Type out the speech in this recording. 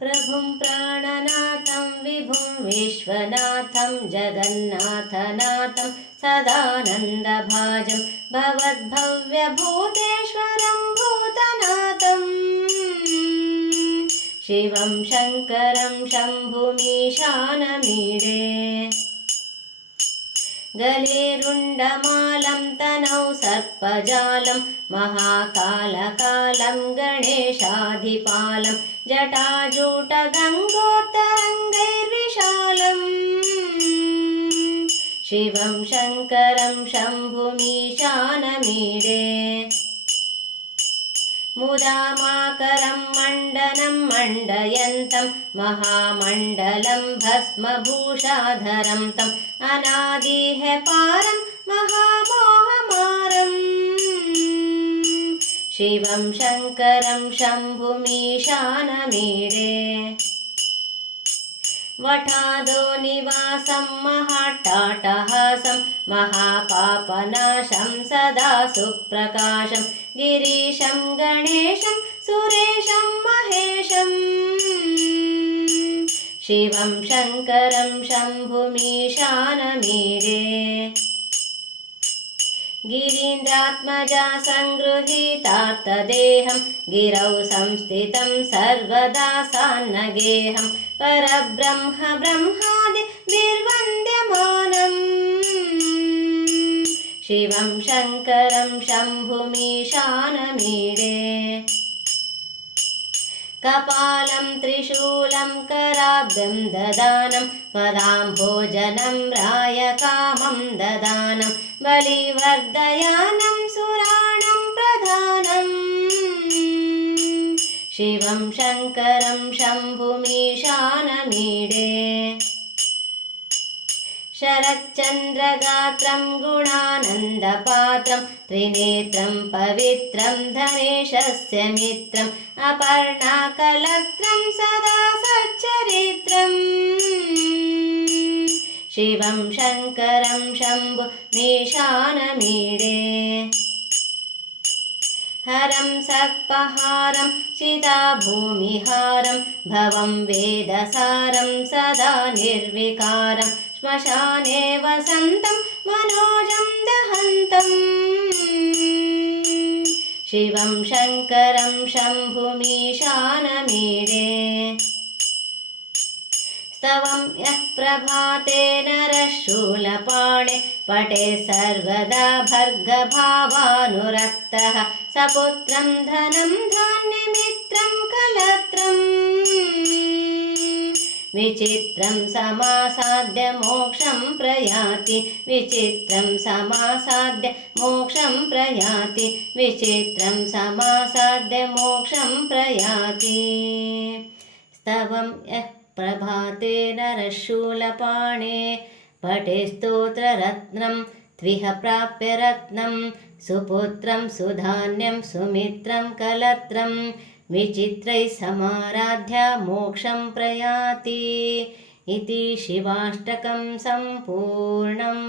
प्रभुं प्राणनाथं विभुं विश्वनाथं जगन्नाथनाथं सदानन्दभाजं भवद्भव्यभूतेश्वरं भूतनाथम् शिवं शङ्करं शम्भुमीशानमीडे गलेरुण्डमालं तनौ सर्पजालं महाकालकालं गणेशाधिपालं जटाजूटगङ्गोत्तरङ्गैर्विशालम् शिवं शङ्करं शम्भुमीशानमीडे मुदामाकरं मण्डनं मण्डयन्तं महामण्डलं भस्मभूषाधरं तम् अनादिः पारं महामोहमारम् शिवं शङ्करं शम्भुमीशानमीडे वठादो निवासं महाट्टाटहासं महापापनाशं सदा सुप्रकाशं गिरीशं गणेशं सुरेशं महेशं शिवं शङ्करं शम्भुमीशानमीडे गिरीन्द्रात्मजा सङ्गृहीतार्थदेहं गिरौ संस्थितं सर्वदा सान्नगेहं परब्रह्म ब्रह्मादिभिर्वन्द्यमानम् शिवं शङ्करं शम्भुमीशानमीडे कपालं त्रिशूलं कराब्जं ददानं पदाम्भोजनं रायकामं ददानं बलिवर्धयानं सुराणं प्रधानम् शिवं शङ्करं शम्भुमीशानमीडे शरच्चन्द्रगात्रं गुणानन्दपात्रं त्रिनेत्रं पवित्रं धनेशस्य मित्रम् अपर्णाकलत्रं सदा सच्चरित्रम् शिवं शङ्करं शम्भुमीशानमीडे हरं सर्पहारं चिताभूमिहारं भवं वेदसारं सदा निर्विकारं श्मशाने वसन्तं मनोजं दहन्तम् शिवं शङ्करं शम्भुमीशानमीडे स्तवं यः प्रभाते नरः शूलपाणे पटे सर्वदा भर्गभावानुरक्तः सपुत्रं धनं धान्यमित्रं कलत्रम् विचित्रं समासाद्य मोक्षं प्रयाति विचित्रं समासाद्य मोक्षं प्रयाति विचित्रं समासाद्य मोक्षं प्रयाति स्तवं यः प्रभाते नरशूलपाणे पठे स्तोत्ररत्नं त्विह प्राप्य रत्नं सुपुत्रं सुधान्यं सुमित्रं कलत्रं विचित्रैः समाराध्य मोक्षं प्रयाति इति शिवाष्टकं सम्पूर्णम्।